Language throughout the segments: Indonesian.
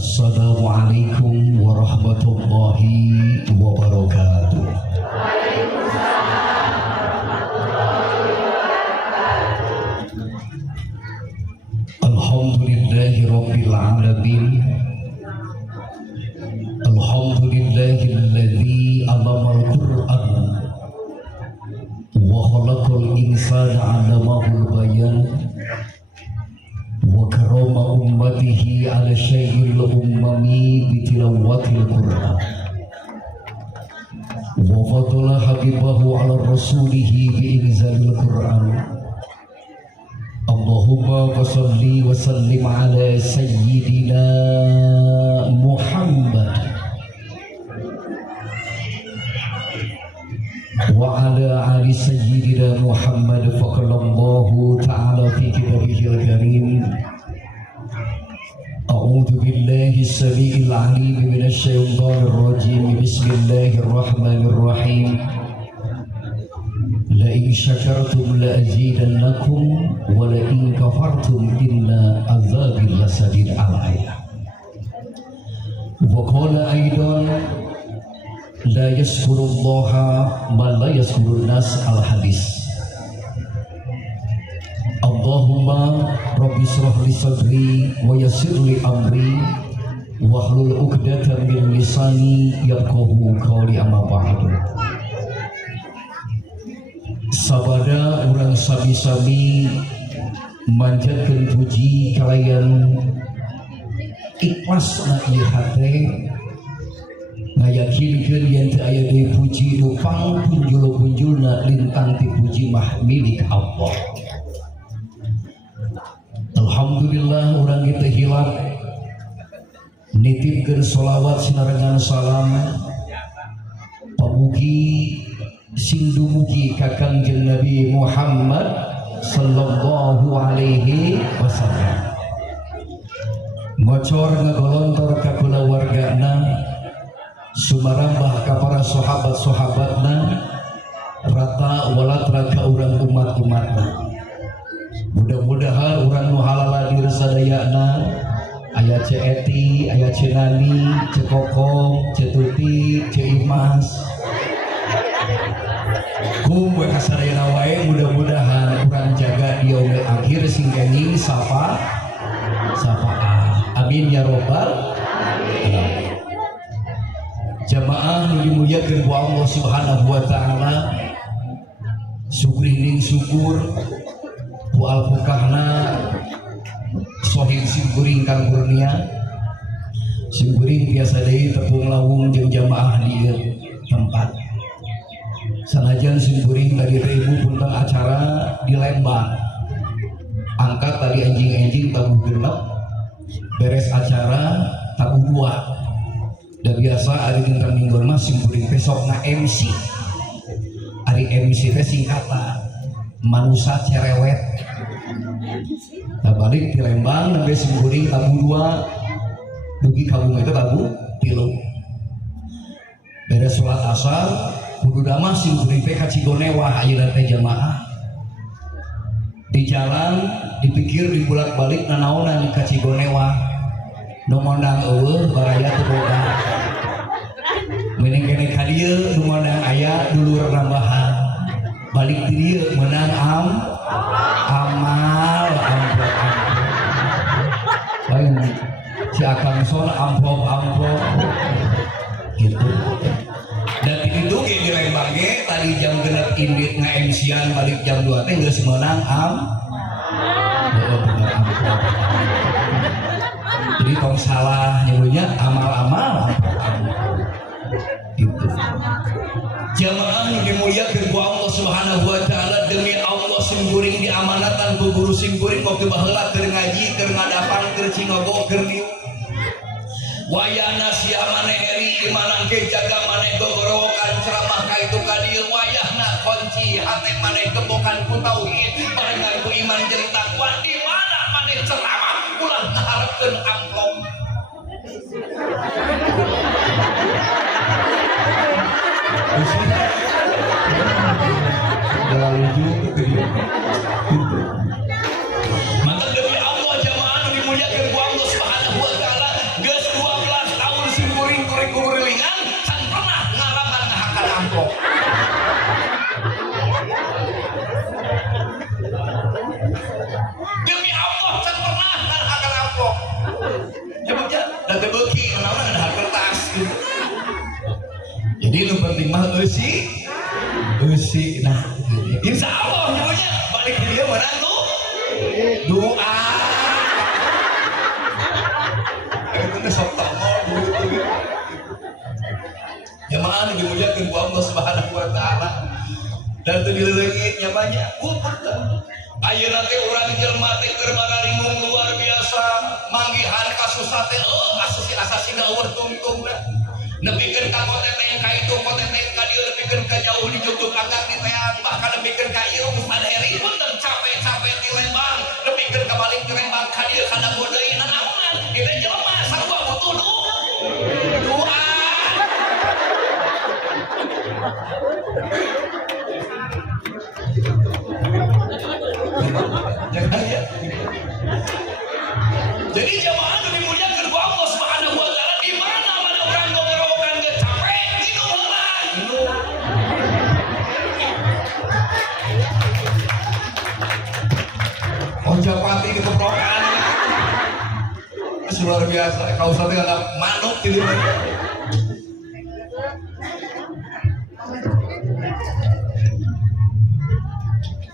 Assalamualaikum warahmatullahi wabarakatuh. Alhamdulillahi rabbil alamin. Alhamdulillahilladzi 'allamal Qur'an wa khalaqal insana 'allamahul bayan. Wa karama ummatihi ala syai'il ummami bitilawatil Qur'an. Wa fadala habibahu ala rasulihi biinzalil Qur'an. Allahumma salli wa sallim ala sayyidina Muhammad wa ala ali sayyidina Muhammad. Faqalallahu ta'ala fi kitabihil karim. A'udzu billahi as-sami'il 'alim minasy syaithanir rajim. Bismillahirrahmanirrahim. La in syakartum la azidannakum wa la in kafartum inna azabi lasadid al-ayah. Wa qala aidan la yaskurullaha man la yaskurun nas al-hadis. Allahumma rabbi shrah li sadri wa yassir li amri wahlul 'uqdatam min lisani yafqahu qawli. Amma ba'du. Sabada urang sami-sami manjatkeun puji kalayan ikhlas na ieu hate ngayakinkeun yen teu aya deui puji nu pangpunjul-punjulna lintang ti puji mah milik Allah. Alhamdulillah urang kita hilap nitipkeun sholawat sinarengan salam pamugi sing dumugi ka Kangjeng Nabi Muhammad sallallahu alaihi wasallam. Ngocor ngagolontor ka kulawargana, sumarambah ka para sahabat-sahabatna, rata walatra ka urang umat-umatna. Mudah-mudahan urang nu halaladir sadayana, aya ce Eti, aya ce Nani, ce Kokong, ce Tuti, ce Imas, kumwe kasadayana wae, mudah-mudahan urang jaga di yaumil akhir sing kenging syafaat. Amin ya robbal alamin. Jamaah nu dimuliakeun ku Allah Subhanahu wa taala, syukur ku al-fukahna sohib simkuring kang kurnia simkuring biasa deui tepung lawung jeung jamaah di tempat. Sanajan simkuring tadi teh ibu punten acara di Lembang, angkat tadi anjing-anjing tabu genep, beres acara tabu 2. Dan biasa hari tentang minggu mah simkuring besok na MC. Hari MC teh singkatan manusia cerewet. Nah balik di Lembang nabe simkuring tabu 2, dugi kabung itu tabu 3. Beres sholat asar kudu damah simkuring teh ka Cigonewah ayeuna teh jamaah. Di jalan dipikir dibulak-balik nanaonan ka Cigonewah, nu mondang eueuh baraya teu boga. Mending kene ka dieu nu mondang aya dulur nambahan. Balik di dieu meunang amal amplop. Lain si Akang Son amplop gitu. Dan itu di Lembang ge tadi jam genep indit nga-MC-an balik jam 2 teh geus meunang jadi tong salah nyebutnya amal-amal gitu. Jamaah yang dimuliakeun ku Allah Subhanahu wa taala, demi Allah simkuring diamanatan ku guru simkuring waktu baheula keur ngaji, keur ngadapang, keur cingogo, keur niu. Wayahna sia maneh heri dimanangke jaga maneh gogorowokan ceramah ka itu ka dieu. Wayahna kunci hate maneh gebokan ku tauhid, barengan ku iman jeung takwa. Di mana maneh ceramah ulah ngaharepkeun amplop. Maka demi Allah jamaah dimuliakeun ku Allah Subhanahu wa taala, geus Coba dan tebeki naon ada kertas gitu. Jadi nu penting mah eusi nah insya Allah nyebutnya balik ke dia mana tuh doa itu sok tongol gitu. Jamaah nu dimuliakeun ku Allah Subhanahu wa taala dan teu dileungitnya banyak kupeutan. Ayeuna teh urang jelema teh keur bararingung luar biasa manggihan kasusah teh asasi gawur tungtungna nepikeun ka koteteng ka itu koteteng ka dieu nepikeun ka jauh di Jujuk Agak di teang bahkan nepikeun ka ieu Ustad Heri bener capek-capek di Lembang nepikeun ka balik di Lembang ka dieu ka dago deui naon kita jelema sarua butuh doa. Jangan ya. Jadi jamaah nu dimuliakeun ku Allah Subhanahu wa taala di mana urang ngorokan ge capek minum heula. Ojapati di keprokan. Luar biasa. Kau sate ada manuk di luar.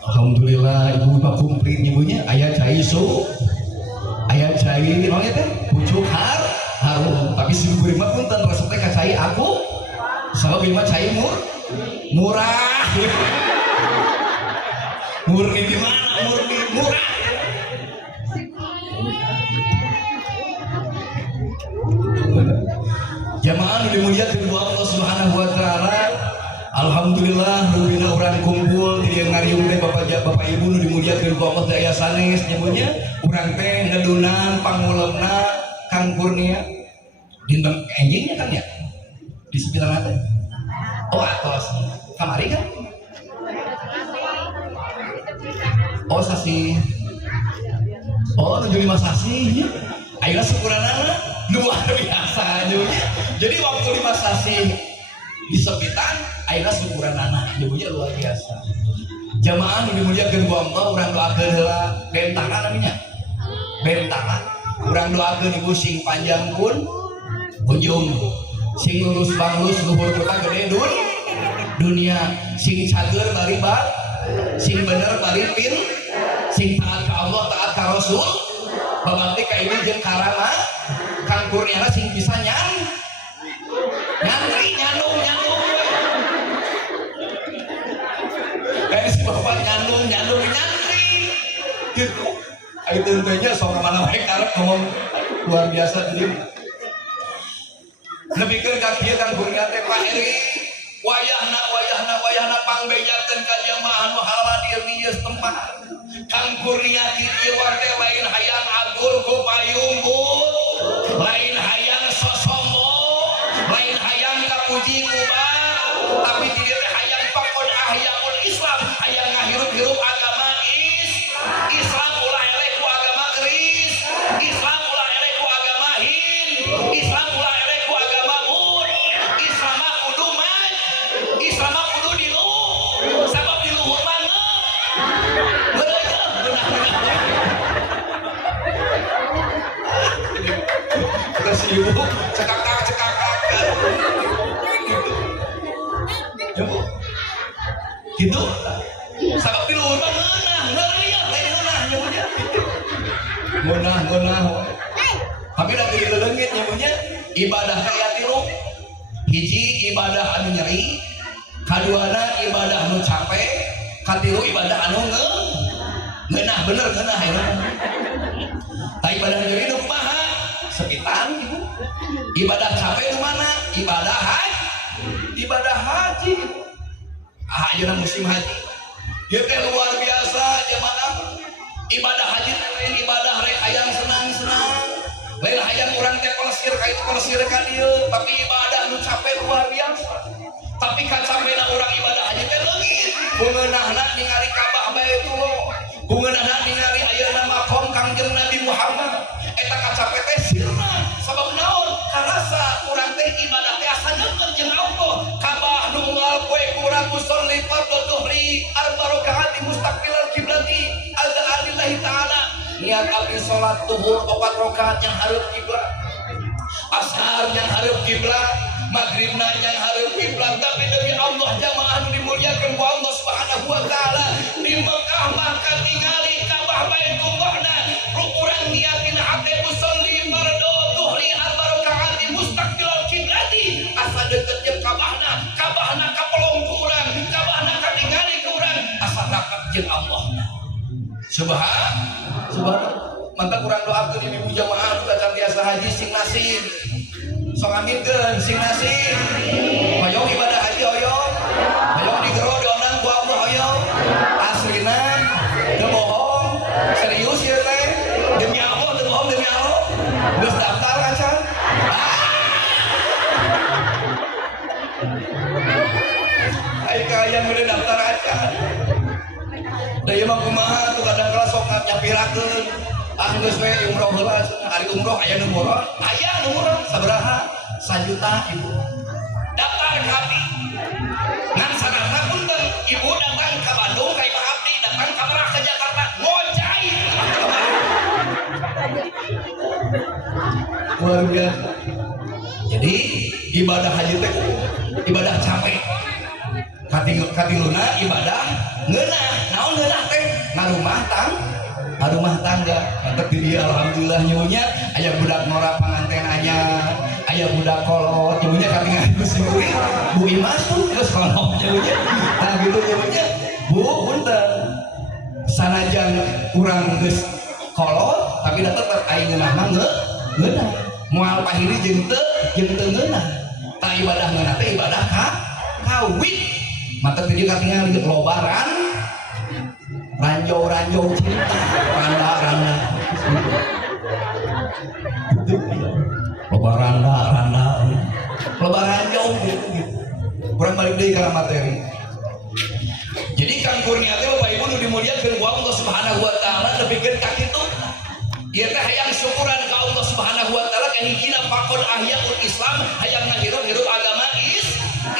Alhamdulillah ibu bapak kumplit ibunya ayah cai namanya teh pucuk harum tapi si ibu mah punten resepnya ka cai aku sama bima cai murah murni di mana murah jamaah nu dimuliakeun ku Allah Subhanahu wa taala. Alhamdulillah rubina urang kumpul di dieu ngariung teh bapak ibu nu dimuliakeun ku Allah teh aya sanes nyebutnya urang teh ngedunan pangulemna Kang Kurnia dinten enjingnya kan ya di sekitar teh oh atos kamari kan oh sasi oh nu 5 sasi nya ayeuna syukuranana luar biasa nyebutnya jadi waktu 5 sasi di sepitan ayeuna syukuran anak nyebutnya luar biasa. Jamaah nu dimuliakeun ku Allah urang doakeun heula bentangan namanya bentangan urang doakeun ibu sing panjang pun ujung sing lurus banglus luhur kota gede dunia sing cager bari bat sing bener bari pin sing taat ka Allah taat ka Rasul babakti ka ieu jeung karama Kang Kurniana sing bisa nyantri nyandung kayak si bapak nyandung nyantri gitu ayo tentunya sok mana baik karena ngomong luar biasa jadi nepikeun ka kieu Kang Kurnia teh Pak Eri wayahna pangbejakeun ka jamaah nu haladir di ieu tempat Kang Kurnia kieu teh lain hayang agur ku payung lain hayang sosombong lain hayang kapuji kubah tapi tidak hayang pakon ahyaul Islam hayang ngahirup-hirup agama Islam ulah elek ku agama keris Islam ulah elek ku agama Hin Islam ulah elek ku agama Ud Islam kudu maj Islam kudu diluhur sabab diluhur mana sibuk cekakak gitu sabab di luhur mah ngeunah tapi da di leungit nyebutnya ibadah kaya tilu hiji ibadah anu nyeri kaduana ibadah anu capek katilu ibadah anu ngeunah bener ngeunah ya ta ibadah nyeri nu kumaha sekitan gitu ibadah capek itu mana ibadah haji ayeuna musim haji ieu teh luar biasa jamaah ibadah haji teh ibadah rek hayang senang-senang lain hayang urang teh pelesir ka dieu tapi ibadah nu capek luar biasa tapi kacapena urang ibadah haji teh leungit beungeunahna ningali Ka'bah Baitullah beungeunahna ningali ayeuna maqam Kangjeng Nabi Muhammad eta kacapek teh sirna sabab naon karasa urang teh ibadah teh asa deukeut jeung Allah Ka'bah nu moal poe urang musolli fardhu dhuhri arba rakaat mustaqbilal kiblati ada alillahi taala niat abdi ningali salat duhur 4 rakaat yang hareup kiblat, asar yang hareup kiblat, maghribna yang hareup kiblat. Tapi demi Allah jamaah nu dimuliakeun ku Allah Subhanahu wa taala, di Mekah maka tingali Ka'bah Baitullahna urang niatin hate musalli mardo duhri 4 rakaat mustaqbilal kiblati asa deukeut jeung Ka'bahna kapelong ku urang, Ka'bahna katingali ku urang asa rakat jeung Allahna. Subhan mantap kurang doakeun ibu jamaah nu cantiasa haji sing nasib. Sok aminkeun sing nasib. Hoyong ibadah haji hoyong. Hoyong digero dionan ku Allah hoyong. Aslina teu bohong, serius ieu teh. Demi Allah teu bohong demi Allah. Geus daftar acan. Ai kaya mun daftar acan. Da ieu mah kumaha tuh kadang-kala sok nyapirakeun. Geus we umroh heula, hari umroh aya nu murah, aya nu murah sabaraha? 1 juta ibu. Daftar ka abdi. Ngan saranna punten, ibu datang ka Bandung ka Imah Abdi, datang ka Merak ke Jakarta, ngojai. Luar biasa. Jadi ibadah haji teh ibadah capek. Katiluna ibadah ngeunah. Naon ngeunah teh? Ngarumah tangga. Tapi dia alhamdulillah nyonya aya budak ngora panganten anyar, aya budak kolot nyonya katingali ku sendiri. Bu Imas pun terus kolot nyonya. Nah gitu nyonya. Bu punten. Sanajan urang geus kolot tapi da tetep aing ngeunah mah ngeunah. Moal pahiri jeung teu ngeunah. Tah ibadah ngeunah teh ibadah kawit. Mata teh dia katingali lobaran ranjau cinta randa loba ranjau gitu kurang balik deui ka materi. Jadi Kang Kurnia teh Bapak Ibu nu dimuliakeun ku Allah Subhanahu wa taala lebihkeun ka kitu ieu teh hayang syukuran ka Allah Subhanahu wa taala ka hijina faqad ahyaul Islam hayang ngahirup agama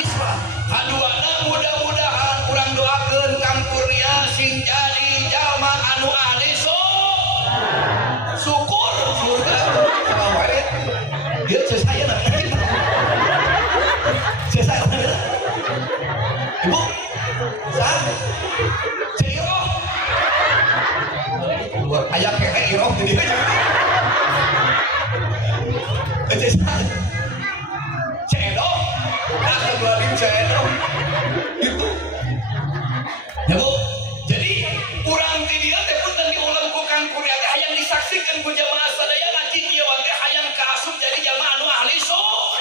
Islam. Kaduana mudah-mudahan urang doakeun Kang Kurnia sing jadi jalma anu ahli syukur surga sawae dia saya nanti saya ibu sah ciro buat ayah kene iroh jadi cedo astagfirullahaladzim cedo gitu ya bu. Jadi urang ti dieu teh punten diulang ku Kang Kurnia teh hayang disaksikan ku jamaah sadayana cicieu teh hayang kaasup jadi jalma anu ahli syukur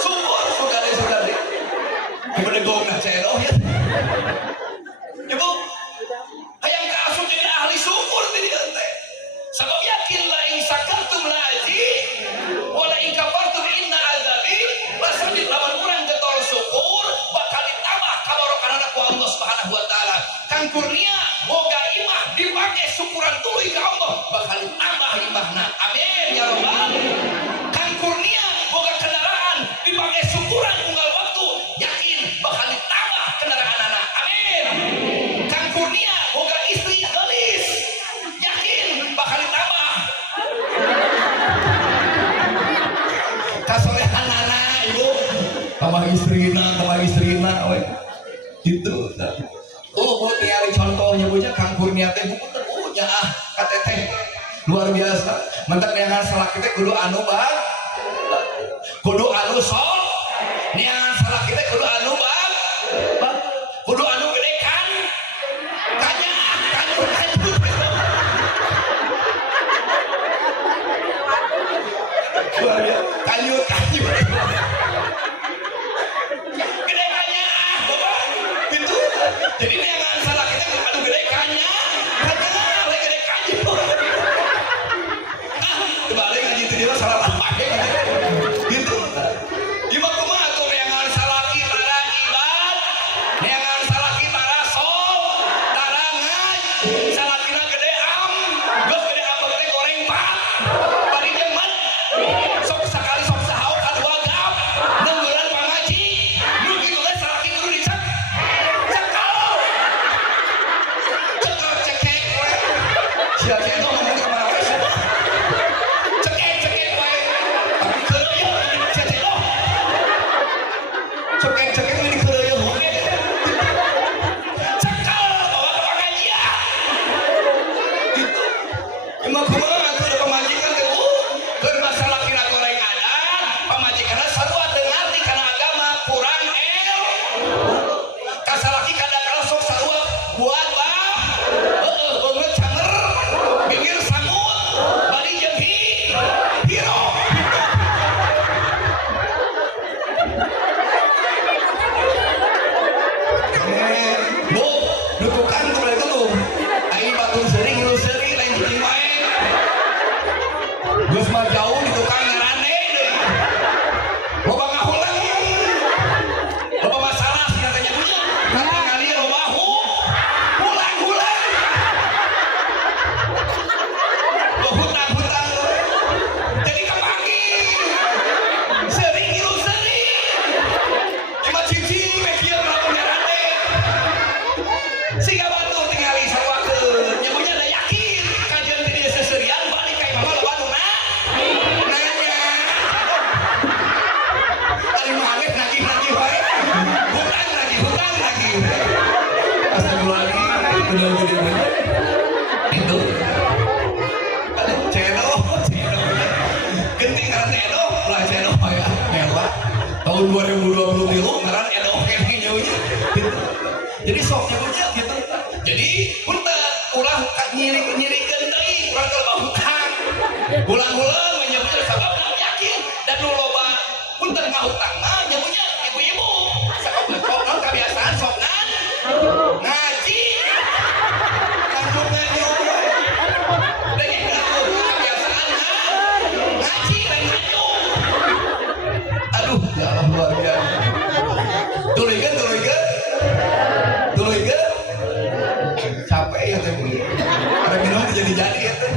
sugade kibedegongna cedoh ya. Ya bu, hayang kaasup jadi ahli syukur ti dieu teh. Sabab yakin la in sakartum la azi wa la in kafartum inna azabi lasadid. Lamun urang getol syukur bakal ditambah kabarokahna ku Allah Subhanahu wa taala. Kang Kurnia boga imah dipake syukuran tuluy ka Allah bakal ditambah imahna. Amin ya rabbal. Kang Kurnia boga kendaraan dipake syukuran unggal waktu yakin bakal ditambah kendaraanna. Amin. Kang Kurnia boga istri gelis yakin bakal ditambah kasolehanana ibu tambah istrina we gitu. Buat nyari contohnya buja Kang Kurnia teh buku terpunya kateteh luar biasa. Mantap neangan salak kita kudu anu bang, kudu anu sol. Neangan salak kita kudu anu bang, kudu anu gede kan, kanyut. Gede kanya bapak gitu. Jadi neangan salak kita kudu anu gede kanya gede kanya. Kebalik ngaji itu dia salah pakai gitu. Gimana kumaha tuh neangan salak kita ibad, neangan salak kita sol, tarangan, salak kita gede geus gede teh goreng pat, bari jemet, sok sakali sok sahaut kadua gap, nenggulan pangaji, nu kitu teh salak kudu dicek, cekal cekek we, sia-sia udah gede banget itu ada cendol genting karena cendol lah cendol ya mewah tahun 2023 ngaran edoh kayaknya jauhnya jadi sok nyebutnya gitu jadi punten ulah nyirikeun deui urang keur hutang ulang-ulang menyebutnya sababna yakin dan nu loba punten ngahutang mah nyebutnya ibu-ibu sok naon kebiasaan sok ngaji lanjutnya juga dari kebiasaan ngaji dan ngajung aduh ya Allah luar biasa tuluykeun capek ya teh ada minum jadi ya teh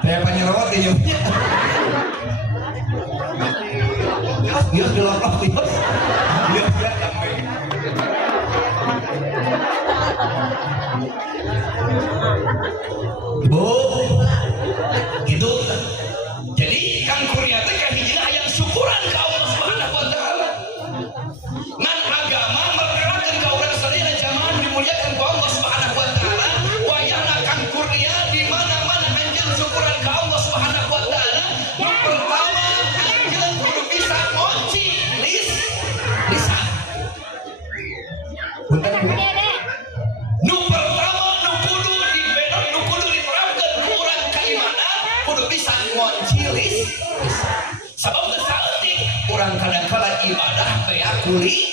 kayak panyerawat ya nyebutnya bios dilaprak bios capek Bu gitu jadi Kang Kurnia teh kahijina hayang syukuran ka Allah Subhanahu wa taala ngan agama merelakeun ka urang sadaya jamaah dimuliakeun ku Allah Subhanahu wa taala wayahna Kang Kurnia di mana-mana anjeun syukuran ka Allah Subhanahu wa taala nu pertama anjeun kudu bisa ngonci lisan punten nu pertama nu kudu diterapkeun ku urang kalimanan kudu bisa ngonci lisan sabab teu saeutik urang kadang-kala ibadah beak kulis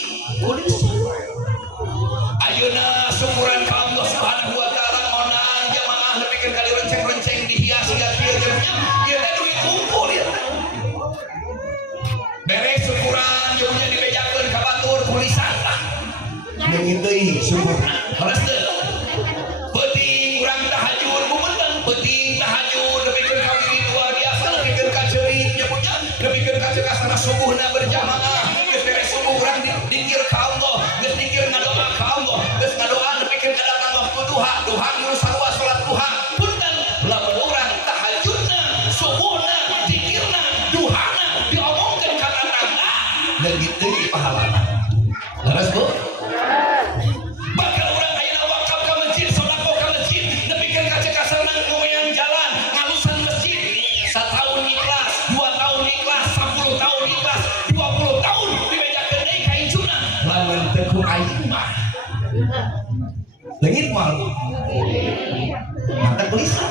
ayeuna syukuran ka Allah Subhanahu wa taala monan jamaah nepikeun kali renceng-renceng dihias siga kieu jeunya ieu teh duit kumpul ieu beres syukuran jeunya dibejakeun ka batur tulisan lah ngeun deui syukurna leres teu penting urang tahajud bumenteun penting tahajud nepikeun ka wiri dua biasa nepikeun ka ceurit jeunya nepikeun ka cekasana subuhna berjamaah geus beres subuh urang dikir ka Allah geus dikir ngadoa ka Allah geus ngadoa nepikeun ka datang waktu duha nu sarua salat duha punten lamun urang tahajudna subuhna dikirna duhana diomongkeun ka tatangga leuwih deui pahalana leres Bu bakal urang ayeuna wakaf ka masjid sodaqoh ka masjid nepikeun ka cekasana ngoyang jalan ngalusan masjid satahun ikhlas 2 tahun ikhlas 10 tahun ikhlas 20 tahun dibejakeun deui ka injuna lamun teu ku aing mah leungit moal mata lisan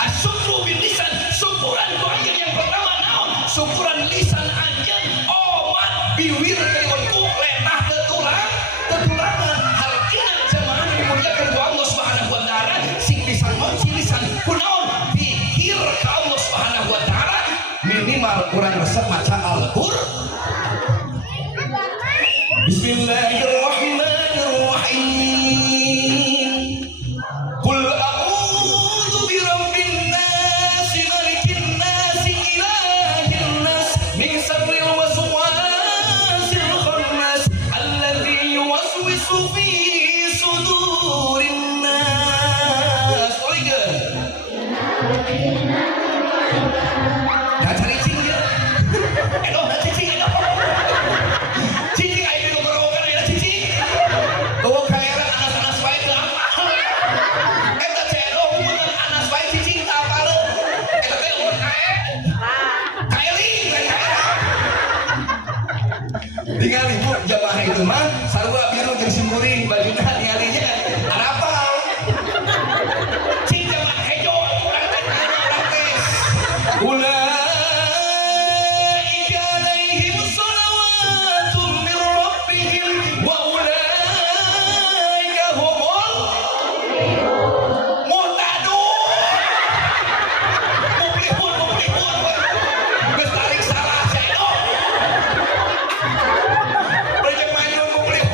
asyukru bil lisan syukuran ku anjeun yang pertama naon syukuran lisan anjeun omat biwir kaliwan ku letah tetulangan hartina jamaah dimuliakeun ku Allah Subhanahu wa taala sing lisan ngonci lisan kunaon pikir ka Allah Subhanahu wa taala minimal urang resep maca Al-Qur'an Bismillahirrahmanirrahim Qul a'udzu birabbin nas malikin nas ilahin nas min syarril waswasil khannas alladzi yuwaswisu fi sudurin nas dah cari cing dia edoh dah cicing edoh cicing ayo dulu berokan ayo cicing bawa kaera anas-anas baik ke apa eta cedoh bener anas baik cicing tak apa lo eta teh umur kaeling tinggal ibu jamaah itu mah sarua biru jeung simkuring bajunya tingalinya apa cing jamaah hejo urang teh urang teh ulaika alaihim shalawatun min rabbihim wa ulaika humul muhtadun muplihun geus tarik salah cedoh project main muplihun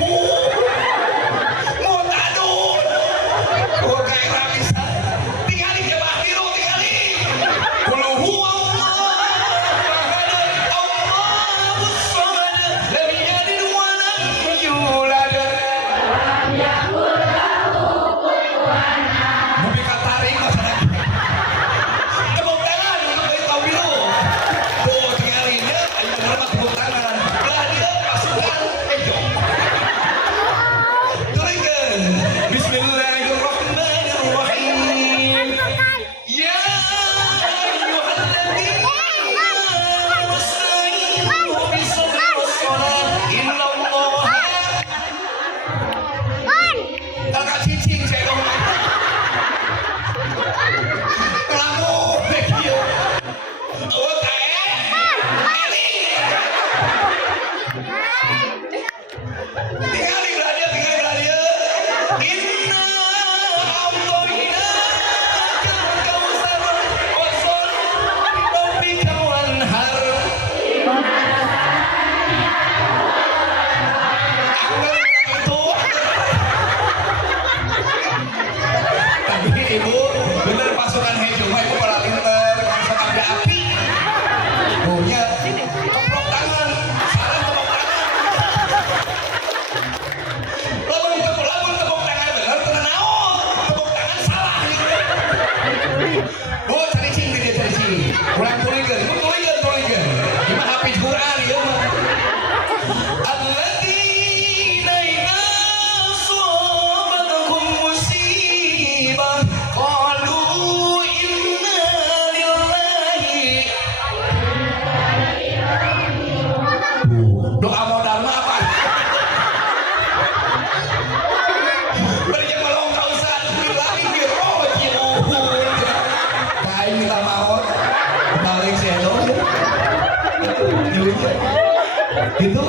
gitu.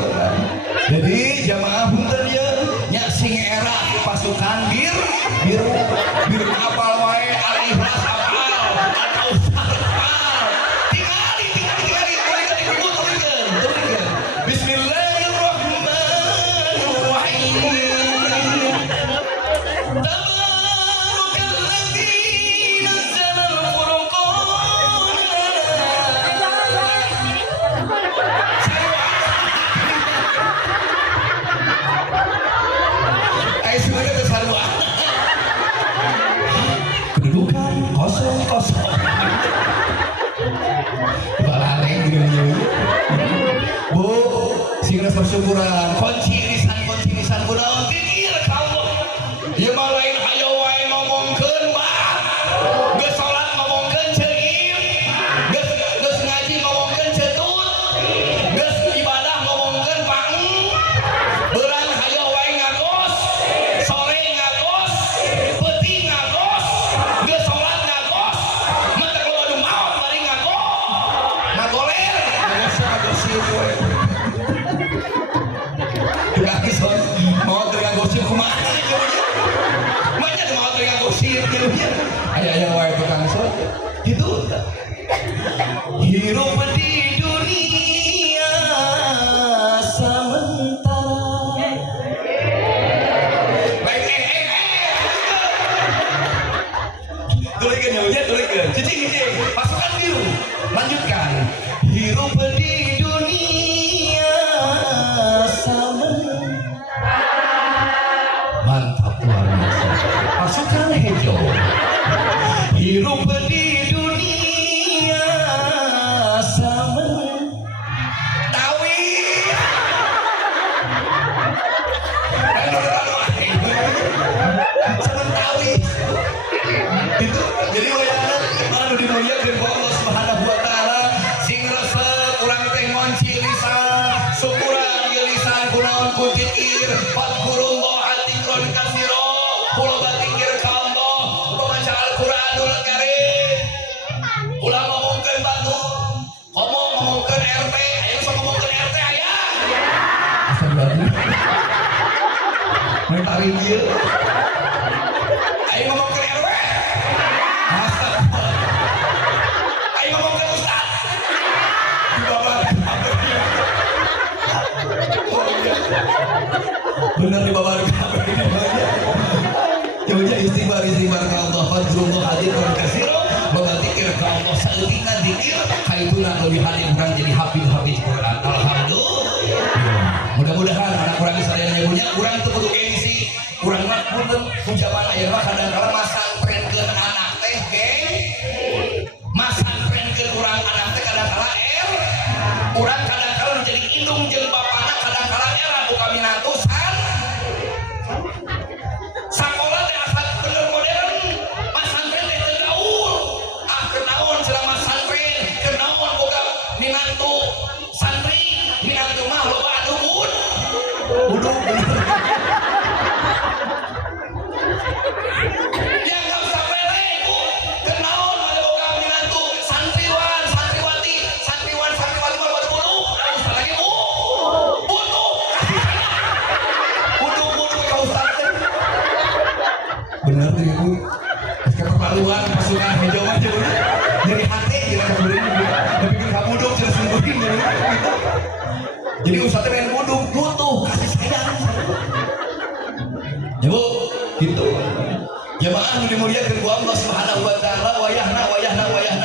Jadi jamaah punten ya nya sing era pasukan biru apal wae al-ikhlas apal atau apal tinggali bismillahirrahmanirrahim tabarakalladzi nazzala al-furqan semuanya bersaruan. Kedudukan kosong. Balaleng gitu. Bu, singras bersyukuran. Kunci lisan kunaon pikir ka Allah. Ieu mah lain hayo wae ngomongkeun mah. Geus salat ngomongkeun ceuk. Geus ngaji ngomongkeun cetut. Geus ibadah ngomongkeun paeng. Beurang hayo wae ngagos. Sore ngagos, peti ngagos, geus salat ngagos, mata kalau adu maot bari ngagoler, ngagosir we. Berarti son maot teu ngagosir kumaha nya? Manya teu maot teu ngagosir kieu nya. Aya wae tukang son. Kitu. Hirup di dunia sementara. Tulikan. Cicing. Pasukan biru. Lanjutkan. Hirup di dunia sementara. Mantap luar biasa. Pasukan hijau. Hirup di dunia sementara. Sementawi. Itu jadi wayana anu dimuliakeun ku Allah Subhanahu wa taala sing resep urang teh ngonci lisan syukuran ge lisan kunaon ku zikir fadkurullah dzikron katsira kula batikir ka Allah maca Al-Qur'anul Karim ulah ngomongkeun batu ngomongkeun RT aya sok ngomongkeun RT aya mun tari ieu aya ngomongkeun RW ayo ngomong ke Ustaz di bawah bener di bawah jauhnya istighfar ke Allah fadrullah hadiran kasiro mengatikir ke Allah saeutika dikir kaituna kelebihan yang kurang jadi hafid Quran. Alhamdulillah. Mudah-mudahan anak kurang sadayana punya kurang teu kudu gengsi kurang mah punten zaman ayeuna kadang-kala masantrenkeun anak teh geng masantrenkeun urang anak teh kadang-kala urang kadang-kala jadi indung jeung bapana kadang-kala buka minatusan sakola teh asal bener modern masantren teh teu gaul kenaon cenah masantren kenaon boga minantu santri minantu mah loba anu buduk ya nggak usah pele ibu kenaon ada boga minantu santriwan santriwati mah baru bulu harus lagi buduk ka ustaz teh bener tuh ibu keperluan pasukan hijau mah jadi hati jadi bikin kabuduk jadi sungguhin jadi ustaz teh main buduk butuh kasih sayang ya bu gitu jamaah nu dimuliakeun ku Allah Subhanahu wa taala wayahna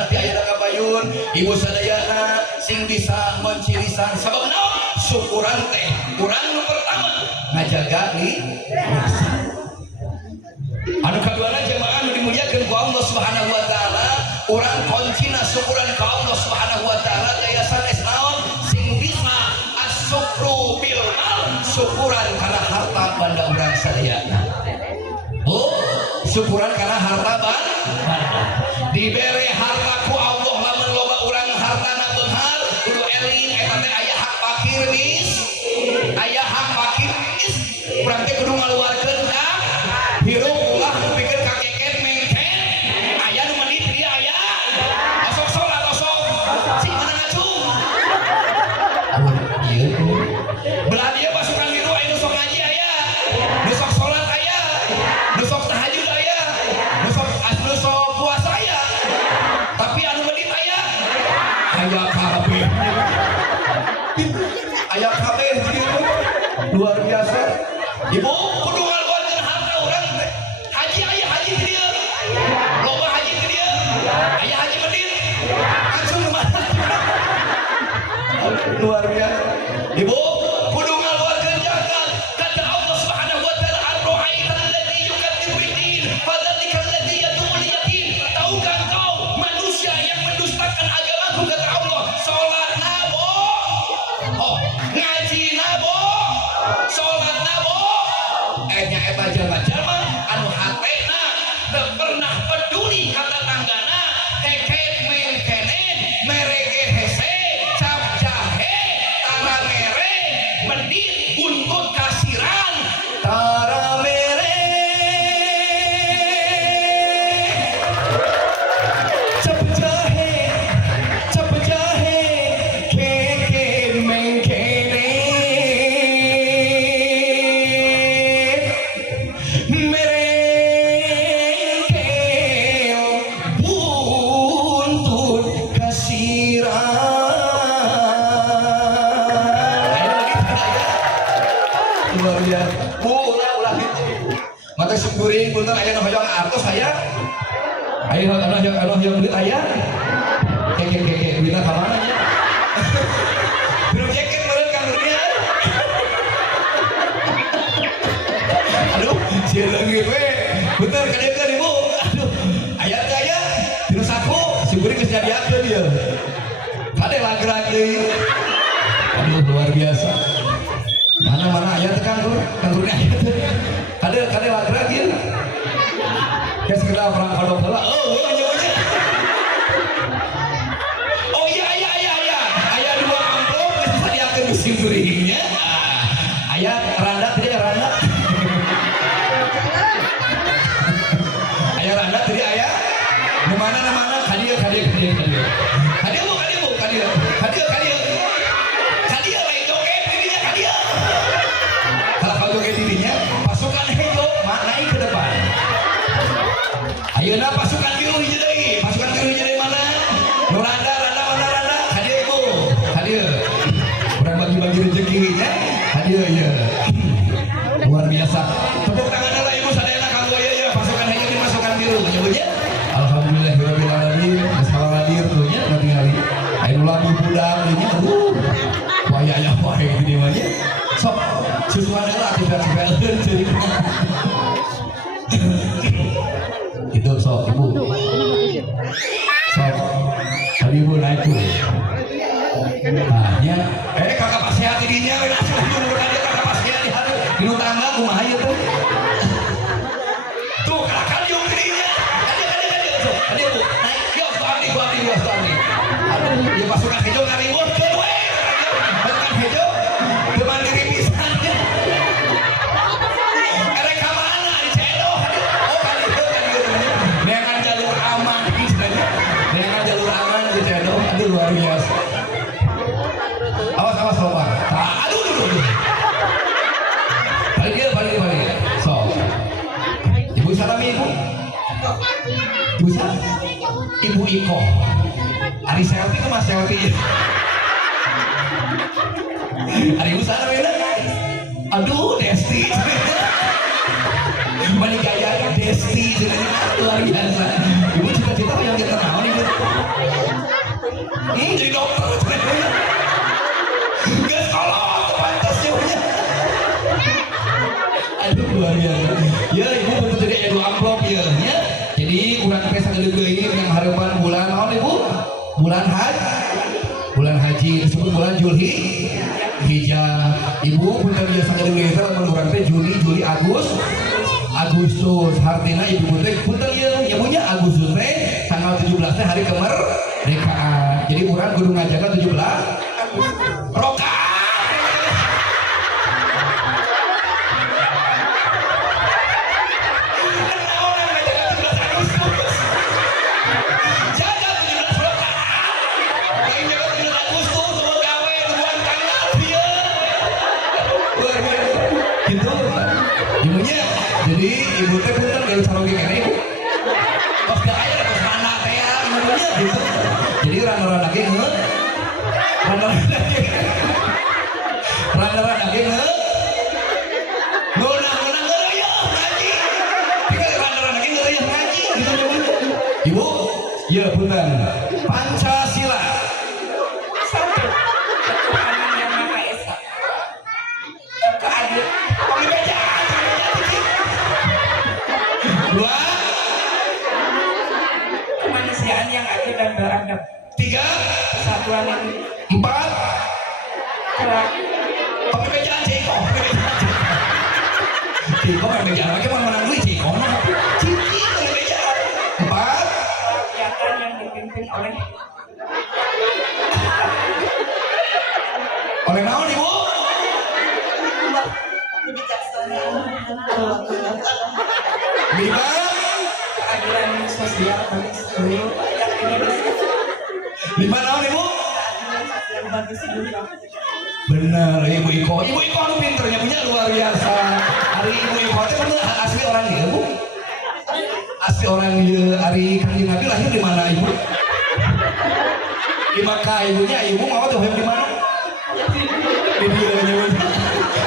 ti aya kabayun ibu sadayana sing bisa ngonci lisan sabab naon syukuran teh urang nu pertama ngajaga lisan anu kaduana jamaah nu dimuliakeun ku Allah Subhanahu wa taala urang koncina syukuran ka Allah Subhanahu wa taala daya sanes naon sing bisa asyukru bil mal syukuran kana harta banda urang sadayana. Syukuran karena harta banda diberi harta ku Allah lamun loba urang hartana beunghar kudu eling eta teh aya hak fakir bis aya hak fakir bis urang teh kudu ngaluarkeun hirup ulah nu pikeun kakeket mengken aya nu menit dia aya sok sok sing mana ngacung ayah KB ayah KB luar biasa. Ibu kudu ngaluarkeun harta urang haji aya haji ke dieu loba haji ke dieu aya haji medit langsung kemana luar biasa. Ibu kudu ngaluarkeun zakat kata Allah Subhanahu wa taala ar-ra'aital ladzi yukadzibu bid-din fadzalikal ladzi yad'ul yatim. Tahukah engkau manusia yang mendustakan agamaku kata Allah salat nabo ngaji nabo salat nabo nya eta jalma-jalma anu hatena teu pernah peduli kata tanggana heket mengkene merege hese cap jahe tara mere medit buntut kasiran tara mere cap jahe heket mengkene mata syukurin punten aya nu hoyong artos aya aya anu hoyong duit aya keke duitna ka mana nya belum jaket meureun ka dunia aduh sia leungit we bener kadeukkeun ibu aduh aya teh aya dinu saku syukurin geus nyadiakeun ieu kade lagrag deui aduh luar biasa mana aya teh kanggur aya teh kade lagrag ieu geus kena perang kodok heula nyebutnya oh iya aya dua amplop geus disadiakeun ku simkuringnya aya randa teh randa aya randa teh aya nu mana kadieu lain joget dirinya kadieu kalau joget dirinya pasukan hijau naik ke depan ayeuna pasukan biru hiji deui mana nu randa mana kadieu ibu kadieu urang bagi-bagi rezeki nya kadieu ieu luar biasa. Tepuk tangan lah ibu sadayana kanggo ieu pasukan hijau di pasukan biru nyebutnya alhamdulillahirabbil alamin salam hadir tuh nya ningali anu lagu budak nya waya wae gede mah nya sok susuan heula atibat-tibateun jadi itu sok ibu sok tadi ibu naik tuh nah nya kakak pasehat dinya we langsung dulu tadi kakak pasehat di hari dinu tangga kumaha ieu tuh tuh kakak diung dinya tadi ibu naik yos tuh aduh ya pasukan hijau ngariweuhkeun we pasukan hijau teu mandiri pisan nya erek ka mana di cedoh oh kadieu dengan jalur aman di cedoh aduh luar biasa awas loba aduh balik so ibu salami ibu Iko Ari selfie itu mas selfie Ari usaha namanya aduh Desti balik gaya Desti luar biasa ibu cita-cita yang kita tahu nih jadi dokter gak kolot pantasnya punya aduh luar biasa ya ibu betul jadi edu amplop ya jadi kurang pesa kedua ini yang harapan bulan apa ibu bulan haji disebut bulan Zulhijjah ibu punten biasa kedua itu lamun urang teh Juli Agustus hartina ibu teh punten ieu nyebunya Agustus teh tanggal 17 teh hari kemerdekaan jadi urang kudu ngajaga 17 roka jadi ibu teh punten gawe caroge kene ibu kos da aya kos mana teh ya gitu jadi rada-rada ge Randa-randa lagi ngeunang ngeureuh ngaji. Tinggal randa-randa lagi ngeureuh ngaji gitu nya. Ibu, ya punten. Pancasila. Satu. Ketuhanan yang Maha Esa. Keadilan. Pembejaan. Dua. Kemanusiaan yang adil dan beradab. Tiga. Kesatuan yang Empat. kelak. Pembejaan Ciko. Ciko pembejaan lagi mau menang duit Ciko. Ciki pembejaan. Empat. Kerakyatan yang dipimpin oleh Oleh naon ibu? Lima. keadilan sosial bagi seluruh rakyat Indonesia. Lima naon ibu? Keadilan sosial bagi seluruh. Bener ibu Iko. Ibu Iko anu pinternya punya luar biasa. Hari ibu Iko itu kan asli orang dia bu. Asli orang dia. Hari kanjeng Nabi lahir di mana ibu? Di Makkah ibunya. Ibu mau tuh di mana? Di dia ibunya.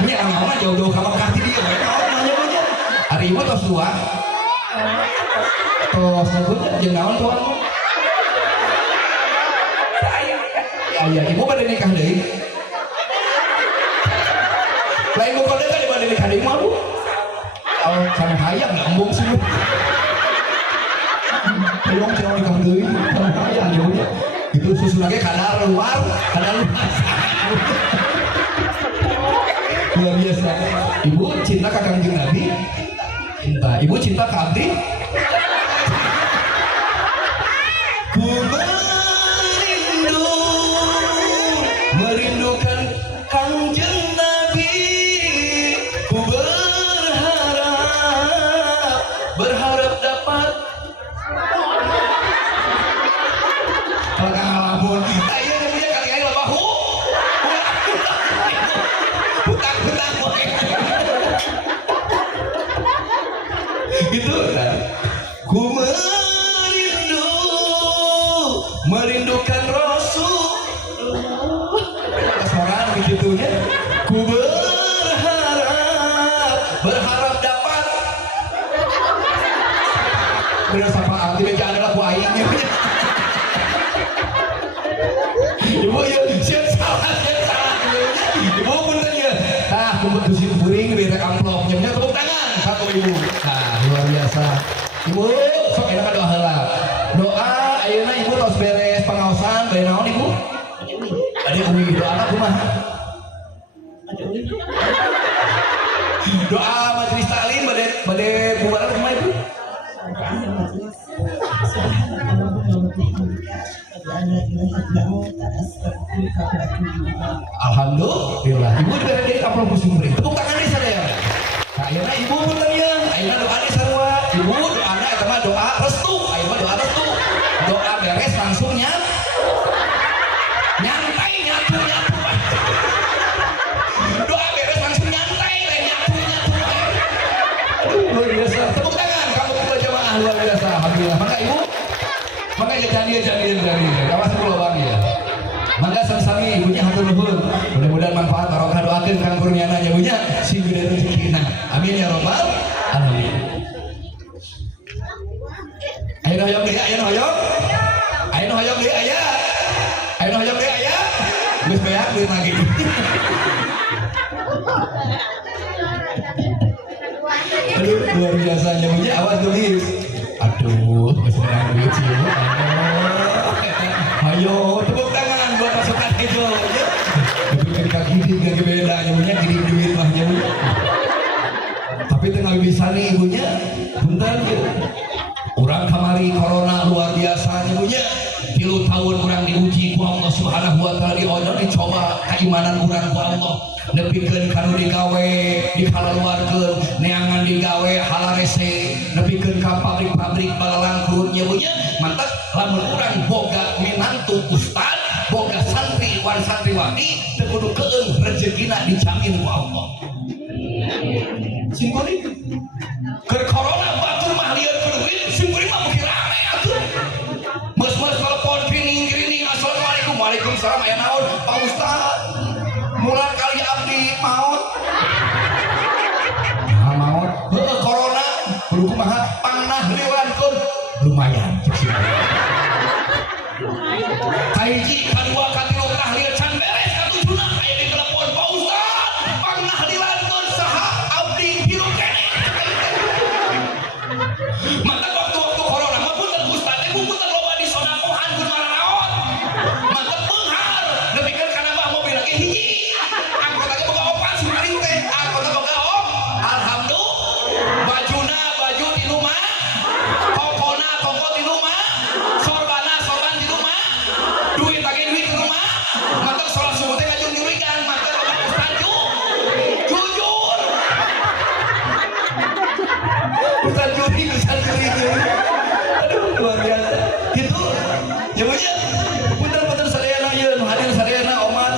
Ini anak-anak jauh-jauh ke Makkah di dia. Namanya. Hari ibu tos dua. Tos sebutnya jeung naon tuan? Ya ibu pada nikah deui. Lain ibu kode kan pada nikah deui mah bu. Oh, kana hayang embung sih bu. Tolong jangan nikah deui. Kana hayang ya bu. Itu susu lagi kadar luar. Luar biasa. Ibu cinta ke Kanjeng Nabi? Cinta. Ibu cinta ke abdi? Ku merindukan Kanjeng Nabi. Ku berharap dapat pengalaman. Ayo punya kali lah bahu. Hutang. Gitu kan? Ku merindukan Rasul. Kesorangan begitunya. Ku berharap dapat. Bener sapaan, tidak adalah ku aingnya. Ibu ya, siap salah. Ibu punten ya. Nah, kumpul dusi kuring beda amplopnya. Punya tepuk tangan satu ibu. Nah, luar biasa. Ibu, sok enak doa heula. Doa ayeuna ibu tos beres pengaosan, bade naon ibu? Bade uwi doa anak kumaha? Doa majelis taklim bade bubaran kumaha ibu? Alhamdulillah. Ibu diberi dari amplop musim beri. Tepuk tangan nih sadaya. Nah, ayeuna ibu punten ya. Ayeuna doa nih sarua. Ibu doana eta mah doa restu. Ayeuna doa restu. Doa beres langsung nyantai nyatu. Doa beres langsung nyantai nyatu. Luar biasa. Tepuk tangan kamu ketua jamaah luar biasa. Alhamdulillah. Maka ibu, maka jadi. Kawas pulau bang ya. Maka sami ibunya hatur nuhun. Mudah-mudahan manfaat barokah doakeun Kang Kurniana nya ibunya si gede rezekina. Amin ya rabbal alamin. Ayo hoyong deui, ayo hoyong. Ayo hoyong deui aya. Ayo hoyong deui aya. Geus beak duit lagi. Aduh, luar biasa nya ibunya awas tulis. Aduh, geus beak duit sih. Ayo, tepuk tangan buat pasukan itu. Tapi ketika gini gak beda ibunya gini duit mah ibunya. Tapi tengah bisa nih ibunya, bentar gitu. Orang kamari corona luar biasa ibunya. 3 tahun orang diuji ku Allah Subhanahu wa taala dicoba keimanan orang ku Allah. Nepikeun kanu digawe dikalaluarkeun, neangan digawe halarese, nepikeun ka pabrik-pabrik balalangkun ibunya. Mantap lamun urang boga minantu ustad, boga santri wan santriwati, teu kudu keun rezekina dijamin ku Allah. Simpuri keur corona batur mah lieur ku duit, simpuri mah mungkin rame atuh. Mas telepon pining assalamualaikum Waalaikumsalam aya naon Pak Ustad mulai kali abdi maut maut corona kudu kumaha pangnahliwankeun lumayan kaiji kadua katilu tahlil can beres katujuna aya di telepon Pak Ustad pangnahliwankeun saha abdi hirup keneh mantap waktu-waktu corona mah punten Ustad teh punten loba di sodakohan kun maranaon mantap beunghar nepikeun kana mah mobil lagi hiji angkot aja boga opat sumaring teh angkot boga op alhamdulillah bajuna baju di rumah kokona koko di rumah sorbana sorban di rumah duit lagi duit di rumah mantap sholat subuh teh ngajung diurigan mantap loba Ustad jujur Ustad juri aduh luar biasa gitu ya bu ya punten sadayana yeun hadir sadayana omat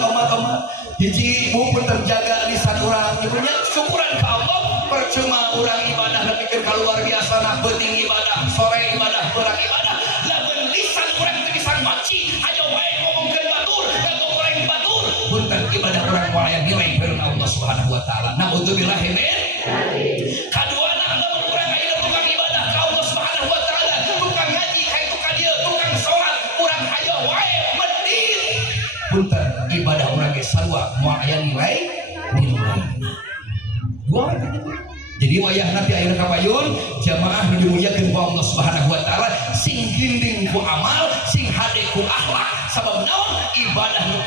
hiji ibu pun terjaga di sakurang ibunya syukuran ka Allah percuma urang ibadah nepikeun ka luar biasa na beuting ibadah sore ibadah urang ibadah lamun lisan urang teu bisa maci hayo wae ngomongkeun batur kanggo goreng batur punten ibadah urang wayang nilai peun Allah Subhanahu wa taala naudzubillah min kaduana lamun urang aya tukang ibadah ka Allah Subhanahu wa taala tukang ngaji ka itu ka dieu tukang salat urang hayo wae medit punten ibadah urang ge sarua moal aya nilai dua jadi wayah nanti ayeuna kapayun jamaah nu dimuliakeun ku Allah Subhanahu wa taala sing ginding ku amal sing hade ku akhlak sabab naon ibadah nu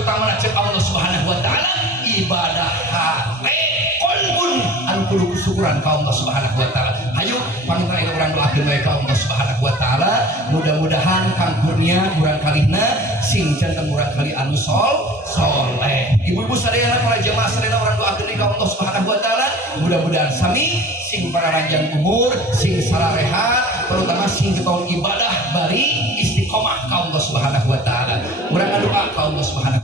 utama ceuk Allah Subhanahu wa taala ibadah hate qalbun anu kudu syukuran ka Allah Subhanahu wa taala hayu pangita aya urang doakeun wae ka Allah Subhanahu wa taala mudah-mudahan kang kurnia urang kalihna sing janten urang kali anu soleh ibu-ibu sadayana para jamaah sadayana urang doakeun ka Allah Subhanahu wa taala mudah-mudahan sami sing para ranjang umur sing sararehat terutama sing ketahuan ibadah bari istiqomah ka Allah Subhanahu wa taala urang doa ka Allah Subhanahu